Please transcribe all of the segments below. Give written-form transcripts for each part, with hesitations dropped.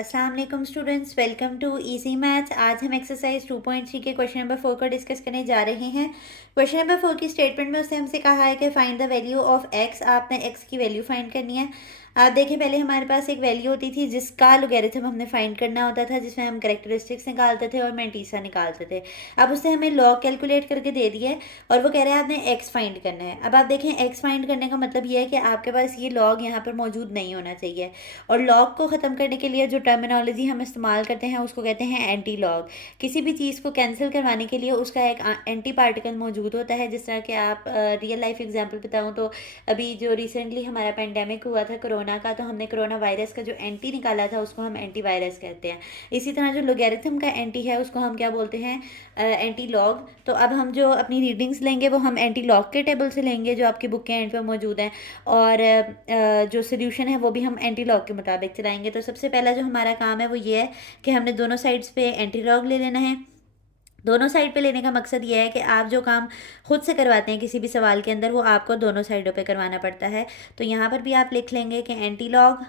अस्सलाम वालेकुम students, welcome to easy maths. आज हम एक्सरसाइज 2.3 के क्वेश्चन नंबर 4 को डिस्कस करने जा रहे हैं। क्वेश्चन नंबर 4 की स्टेटमेंट में उसने हमसे कहा है कि find the value of x. आपने एक्स की वैल्यू फाइंड करनी है। आप देखें, पहले हमारे पास एक वैल्यू होती थी जिसका लोगैरिथम हमने फाइंड करना होता था, जिसमें हम कैरेक्टरिस्टिक्स निकालते थे और मैंटीसा निकालते थे। अब उसने हमें लॉग कैलकुलेट करके दे दिया है और वो कह रहा है आपने एक्स फाइंड करना है। अब आप देखें, एक्स फाइंड करने का मतलब ये है कि आपके पास ये लॉग यहाँ पर मौजूद नहीं होना चाहिए। और लॉग को ख़त्म करने के लिए जो टर्मिनोलॉजी हम इस्तेमाल करते हैं उसको कहते हैं एंटी लॉग। किसी भी चीज़ को कैंसिल करवाने के लिए उसका एक एंटी पार्टिकल मौजूद होता है। जिस तरह के आप रियल लाइफ एग्जांपल बताऊँ तो अभी जो रिसेंटली हमारा पेंडेमिक हुआ था कोरोना का, तो हमने कोरोना वायरस का जो एंटी निकाला था उसको हम एंटी वायरस कहते हैं। इसी तरह जो लोगैरिथम का एंटी है उसको हम क्या बोलते हैं, एंटी लॉग। तो अब हम जो अपनी रीडिंग्स लेंगे वो हम एंटी लॉग के टेबल से लेंगे जो आपकी बुक के एंड पे मौजूद हैं, और जो सोल्यूशन है वो भी हम एंटी लॉग के मुताबिक चलाएंगे। तो सबसे पहला जो हमारा काम है वो ये है कि हमने दोनों साइड्स पे एंटी लॉग ले लेना है। दोनों साइड पे लेने का मकसद ये है कि आप जो काम खुद से करवाते हैं किसी भी सवाल के अंदर, वो आपको दोनों साइडों पे करवाना पड़ता है। तो यहाँ पर भी आप लिख लेंगे कि एंटी लॉग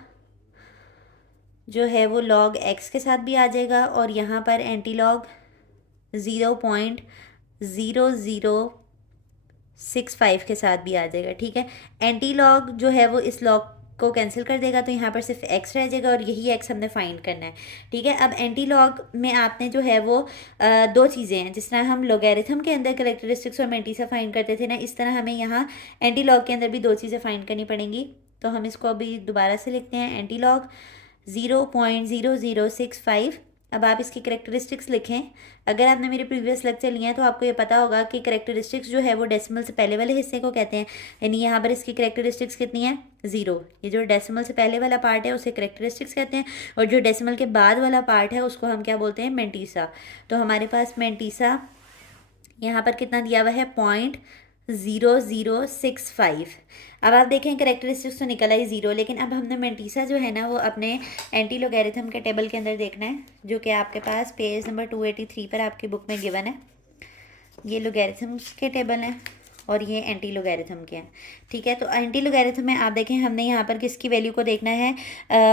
जो है वो लॉग एक्स के साथ भी आ जाएगा, और यहाँ पर एंटी लॉग 0.0065 के साथ भी आ जाएगा। ठीक है, एंटी लॉग जो है वो इस लॉग को कैंसिल कर देगा, तो यहाँ पर सिर्फ एक्स रह जाएगा और यही एक्स हमने फाइंड करना है। ठीक है, अब एंटी लॉग में आपने जो है वो दो चीज़ें हैं। जिस तरह हम लोगैरिथम के अंदर कैरेक्टरिस्टिक्स और मैंटीसा फाइंड करते थे ना, इस तरह हमें यहाँ एंटी लॉग के अंदर भी दो चीज़ें फाइंड करनी पड़ेंगी। तो हम इसको अभी दोबारा से लिखते हैं, एंटी लॉग 0.0065। अब आप इसकी करेक्टरिस्टिक्स लिखें। अगर आपने मेरे प्रीवियस लेक्चर लिए हैं तो आपको ये पता होगा कि करेक्टरिस्टिक्स जो है वो डेसिमल से पहले वाले हिस्से को कहते हैं। यानी यहाँ पर इसकी करेक्टरिस्टिक्स कितनी है, 0। ये जो डेसिमल से पहले वाला पार्ट है उसे करेक्टरिस्टिक्स कहते हैं, और जो डेसिमल के बाद वाला पार्ट है उसको हम क्या बोलते हैं, मैंटीसा। तो हमारे पास मैंटीसा यहाँ पर कितना दिया हुआ है, 0.0065। अब आप देखें करेक्टरिस्टिक्स तो निकला ही 0, लेकिन अब हमने मैंटीसा जो है ना वो अपने एंटी लोगैरिथम के टेबल के अंदर देखना है, जो कि आपके पास पेज नंबर 283 पर आपकी बुक में गिवन है। ये लोगैरिथम्स के टेबल हैं और ये एंटी लोगैरिथम के हैं। ठीक है, तो एंटी लोगैरिथम में आप देखें हमने यहाँ पर किसकी वैल्यू को देखना है,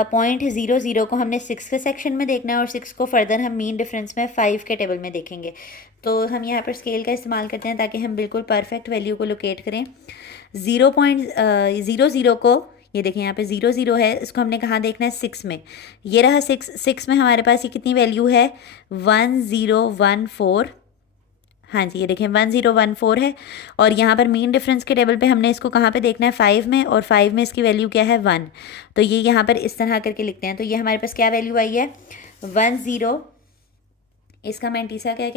0.00 को हमने 6 के सेक्शन में देखना है, और 6 को फर्दर हम मीन डिफरेंस में 5 के टेबल में देखेंगे। तो हम यहाँ पर स्केल का इस्तेमाल करते हैं ताकि हम बिल्कुल परफेक्ट वैल्यू को लोकेट करें। 0.00 को, ये देखें यहाँ पे 00 है, इसको हमने कहाँ देखना है, 6 में। ये रहा 6 में हमारे पास ये कितनी वैल्यू है, 1014। हाँ जी, ये देखें 1014 है। और यहाँ पर मीन डिफरेंस के टेबल पे हमने इसको कहाँ पे देखना है, 5 में, और 5 में इसकी वैल्यू क्या है, 1। तो ये यहाँ पर इस तरह करके लिखते हैं। तो ये हमारे पास क्या वैल्यू आई है, 10। इसका मैंटीसा क्या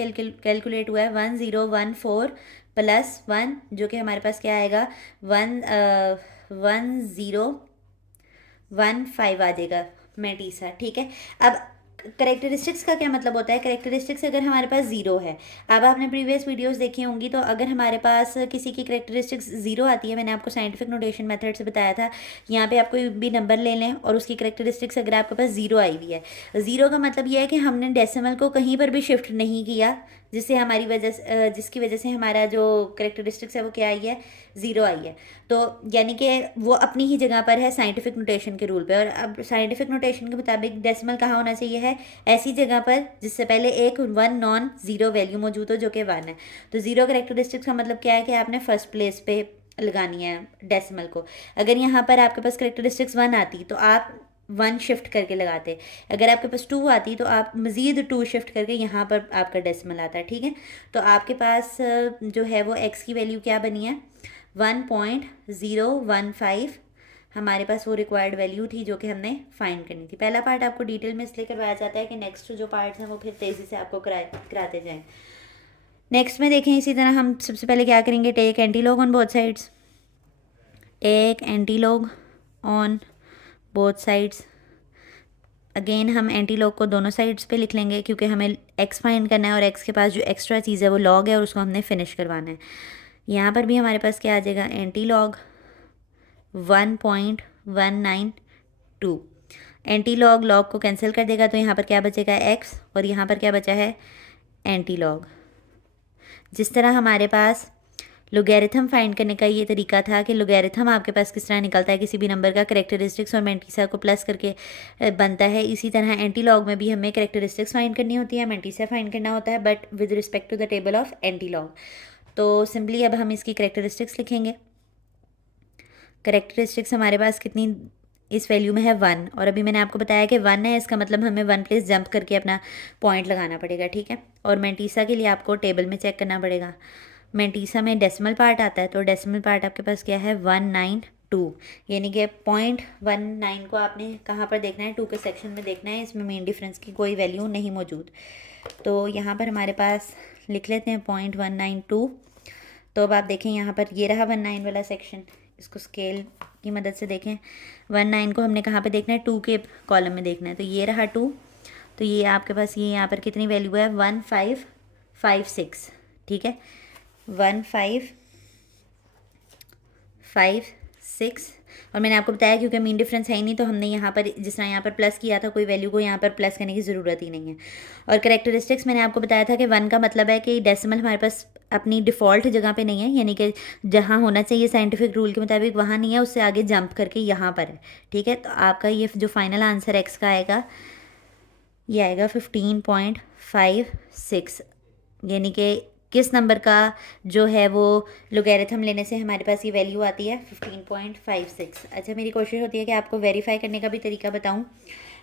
कैलकुलेट हुआ है, 1014 प्लस 1, जो कि हमारे पास क्या आएगा, 1015 आ जाएगा मैंटीसा। ठीक है, अब करेक्टरिस्टिक्स का क्या मतलब होता है, करेक्टरिस्टिक्स अगर हमारे पास 0 है। अब आपने प्रीवियस वीडियोस देखी होंगी, तो अगर हमारे पास किसी की करेक्टरिस्टिक्स 0 आती है, मैंने आपको साइंटिफिक नोटेशन मेथड से बताया था, यहाँ पे आप कोई भी नंबर ले लें और उसकी करेक्टरिस्टिक्स अगर आपके पास 0 आई हुई है, 0 का मतलब यह है कि हमने डेसिमल को कहीं पर भी शिफ्ट नहीं किया, जिससे हमारी वजह से जिसकी वजह से हमारा जो करेक्टरिस्टिक्स है वो क्या आई है, 0 आई है। तो यानी कि वो अपनी ही जगह पर है साइंटिफिक नोटेशन के रूल पे। और अब साइंटिफिक नोटेशन के मुताबिक डेसिमल कहाँ होना चाहिए है, ऐसी जगह पर जिससे पहले एक 1 नॉन ज़ीरो वैल्यू मौजूद हो, जो कि 1 है। तो 0 करेक्टरिस्टिक्स का मतलब क्या है कि आपने फर्स्ट प्लेस पे लगानी है डेसिमल को। अगर यहाँ पर आपके पास करेक्टरिस्टिक्स 1 आती तो आप 1 शिफ्ट करके लगाते। अगर आपके पास 2 आती तो आप मज़ीद 2 शिफ्ट करके यहाँ पर आपका डेसिमल आता है। ठीक है, तो आपके पास जो है वो एक्स की वैल्यू क्या बनी है, 1.015 हमारे पास वो रिक्वायर्ड वैल्यू थी जो कि हमने फाइंड करनी थी। पहला पार्ट आपको डिटेल में इसलिए करवाया जाता है कि नेक्स्ट जो पार्ट्स हैं वो फिर तेज़ी से आपको कराते जाएँ। नेक्स्ट में देखें, इसी तरह हम सबसे पहले क्या करेंगे, take anti log on both sides. Take anti log on both sides. Again हम एंटी लॉग को दोनों साइड्स पे लिख लेंगे, क्योंकि हमें एक्स फाइंड करना है और एक्स के पास जो एक्स्ट्रा चीज़ है वो लॉग है और उसको हमने फिनिश करवाना है। यहाँ पर भी हमारे पास क्या आ जाएगा, anti log 1.192। Anti log log को कैंसिल कर देगा, तो यहाँ पर क्या बचेगा, एक्स, और यहाँ पर क्या बचा है, एंटी लॉग। जिस तरह हमारे पास लोगैरिथम फाइंड करने का ये तरीका था कि लोगैरिथम आपके पास किस तरह निकलता है किसी भी नंबर का, करेक्टरिस्टिक्स और मेंटीसा को प्लस करके बनता है। इसी तरह एंटी लॉग में भी हमें करेक्टरिस्टिक्स फाइंड करनी होती है, मेंटीसा फाइंड करना होता है, but with respect to the table of anti log. तो सिंपली अब हम इसकी करेक्टरिस्टिक्स लिखेंगे। करेक्टरिस्टिक्स हमारे पास कितनी इस वैल्यू में है 1, और अभी मैंने आपको बताया कि 1 है, इसका मतलब हमें 1 प्लेस जंप करके अपना पॉइंट लगाना पड़ेगा, ठीक है। और मेंटीसा के लिए आपको टेबल में चेक करना पड़ेगा। मेंटीसा में डेसिमल पार्ट आता है, तो डेसिमल पार्ट आपके पास क्या है 192, यानी कि 0.19 को आपने कहाँ पर देखना है, 2 के सेक्शन में देखना है, इसमें मेन डिफरेंस की कोई वैल्यू नहीं मौजूद। तो यहाँ पर हमारे पास लिख लेते हैं 0.192। तो अब आप देखें यहाँ पर ये रहा 19 वाला सेक्शन, इसको स्केल की मदद से देखें। 19 को हमने कहाँ पे देखना है, 2 के कॉलम में देखना है, तो ये रहा 2। तो ये आपके पास ये यहाँ पर कितनी वैल्यू है 1556, ठीक है, 1556। और मैंने आपको बताया क्योंकि मीन डिफरेंस है ही नहीं, तो हमने यहाँ पर जिस तरह यहाँ पर प्लस किया था, कोई वैल्यू को यहाँ पर प्लस करने की ज़रूरत ही नहीं है। और करेक्टरिस्टिक्स मैंने आपको बताया था कि 1 का मतलब है कि डेसिमल हमारे पास अपनी डिफ़ॉल्ट जगह पे नहीं है, यानी कि जहाँ होना चाहिए साइंटिफिक रूल के मुताबिक वहाँ नहीं है, उससे आगे जंप करके यहाँ पर है, ठीक है। तो आपका ये जो फाइनल आंसर एक्स का आएगा, ये आएगा 15.56, यानी कि किस नंबर का जो है वो लोगैरिथम लेने से हमारे पास ये वैल्यू आती है 15.56। अच्छा, मेरी कोशिश होती है कि आपको वेरीफाई करने का भी तरीका बताऊं।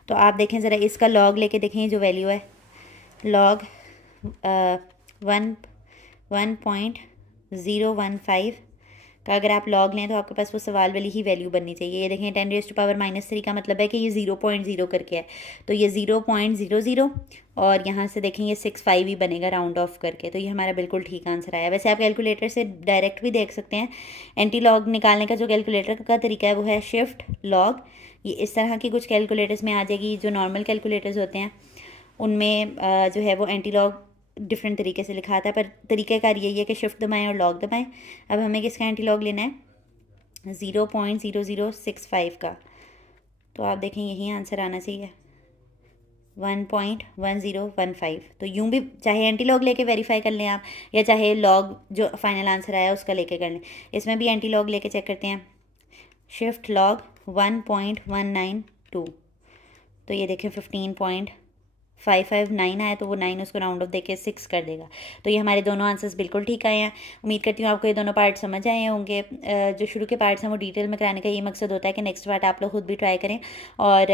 तो आप देखें ज़रा, इसका लॉग लेके देखें, ये जो वैल्यू है लॉग 1.015 का अगर आप लॉग लें तो आपके पास वो सवाल वाली ही वैल्यू बननी चाहिए। ये देखें 10⁻³ का मतलब है कि ये 0.0 करके है, तो ये 0.00, और यहाँ से देखें ये 65 ही बनेगा राउंड ऑफ करके, तो ये हमारा बिल्कुल ठीक आंसर आया। वैसे आप कैलकुलेटर से डायरेक्ट भी देख सकते हैं। एंटी लॉग निकालने का जो कैलकुलेटर का तरीका है वो है शिफ्ट लॉग। ये इस तरह की कुछ कैलकुलेटर्स में आ जाएगी, जो नॉर्मल कैलकुलेटर्स होते हैं उनमें जो है वो एंटी लॉग डिफरेंट तरीके से लिखा आता है, पर तरीक़ाकार यही है कि शिफ्ट दबाएं और लॉग दबाएं। अब हमें किसका एंटी लॉग लेना है 0.0065 का, तो आप देखें यही आंसर आना चाहिए 1.1015। तो यूँ भी चाहे एंटी लॉग लेके वेरीफाई कर लें आप, या चाहे लॉग जो फाइनल आंसर आया उसका लेके कर लें। इसमें भी एंटी लॉग लेके चेक करते हैं, शिफ्ट लॉग 1.192, तो ये देखें 15.559 आया, तो वो 9 उसको राउंड ऑफ देके 6 कर देगा। तो ये हमारे दोनों आंसर्स बिल्कुल ठीक आए हैं। उम्मीद करती हूँ आपको ये दोनों पार्ट समझ आए होंगे। जो शुरू के पार्ट्स हैं वो डिटेल में कराने का ये मकसद होता है कि नेक्स्ट पार्ट आप लोग खुद भी ट्राई करें और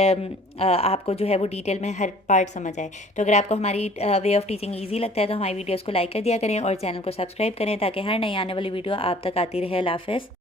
आपको जो है वो डिटेल में हर पार्ट समझ आए। तो अगर आपको हमारी वे ऑफ टीचिंग ईजी लगता है तो हमारी वीडियोज़ को लाइक कर दिया करें और चैनल को सब्सक्राइब करें, ताकि हर नई आने वाली वीडियो आप तक आती रहे। अल्लाह हाफ़िज़।